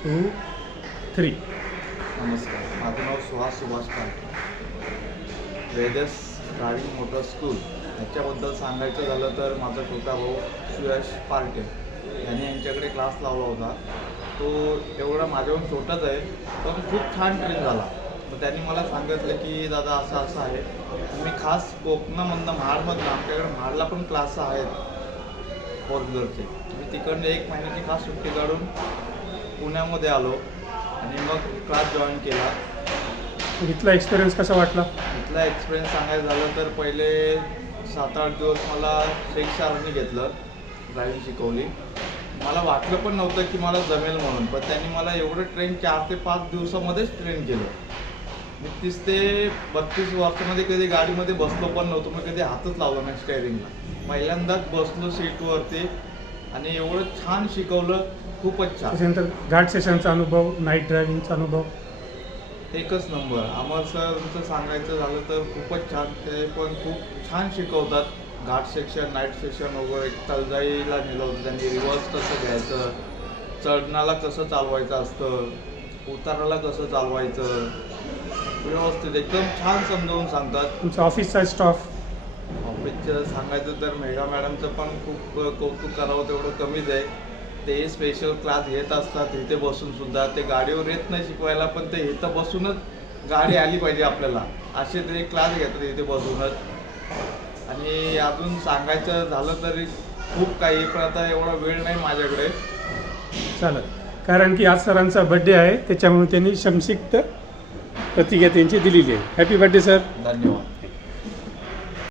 2, 3. नमस्कार, माझं नाव Subhash Parte. Vedas driving motor school ह्याच्याबद्दल सांगायचं झालं तर माझा छोटा भाऊ सुयश पार्टे याने यांच्याकडे क्लास लावला होता. तो एवढा माझ्याहून छोटाच आहे पण खूप छान ट्रेन झाला. मग त्यांनी मला सांगितलं की दादा असं असं आहे. मी खास कोकणामधनं महाडमधनं आमच्याकडे महाडला पण क्लास आहेत फोर व्हीलरचे. मी तिकडनं 1 महिन्याची खास सुट्टी काढून पुण्यामध्ये आलो आणि मग क्लास जॉईन केला. इथला एक्सपिरियन्स कसा वाटला? इथला एक्सपिरियन्स सांगायचं झालं तर पहिले 7-8 दिवस मला शेख सरांनी घेतलं, ड्रायव्हिंग शिकवली. मला वाटलं पण नव्हतं की मला जमेल म्हणून, पण त्यांनी मला एवढं ट्रेन 4 ते 5 दिवसामध्येच ट्रेन केलं. मी 30 ते 32 वर्षामध्ये कधी गाडीमध्ये बसलो पण नव्हतो, मग कधी हातच लावला नाही स्टेअरिंगला. पहिल्यांदाच बसलो सीटवरती आणि एवढं छान शिकवलं, खूपच छान. त्याच्यानंतर घाट सेशनचा अनुभव, नाईट ड्रायव्हिंगचा अनुभव एकच नंबर. अमर सरचं सांगायचं झालं तर खूपच छान. ते पण खूप छान शिकवतात. घाट सेक्शन, नाईट सेक्शन वगैरे. तलजाईला नेलं होतं त्यांनी. रिव्हर्स कसं घ्यायचं, चढणाला कसं चालवायचं असतं, उताराला कसं चालवायचं, व्यवस्थित एकदम छान समजावून सांगतात. तुमचा ऑफिसचा स्टाफ? ऑफिसचं सांगायचं तर मेघा मॅडमचं पण खूप कौतुक करावं तेवढं कमीच आहे. ते स्पेशल क्लास घेत असतात इथे बसूनसुद्धा. ते गाडीवर येत नाही शिकवायला, पण ते इथं बसूनच गाडी आली पाहिजे आपल्याला असे ते क्लास घेतात इथे बसूनच. आणि अजून सांगायचं झालं तरी खूप काही, पण आता एवढा वेळ नाही माझ्याकडे. चालेल, कारण की आज सरांचा बड्डे आहे, त्याच्यामुळे त्यांनी शमशिक्त प्रतिज्ञा त्यांची दिलेली आहे. Happy birthday sir. धन्यवाद.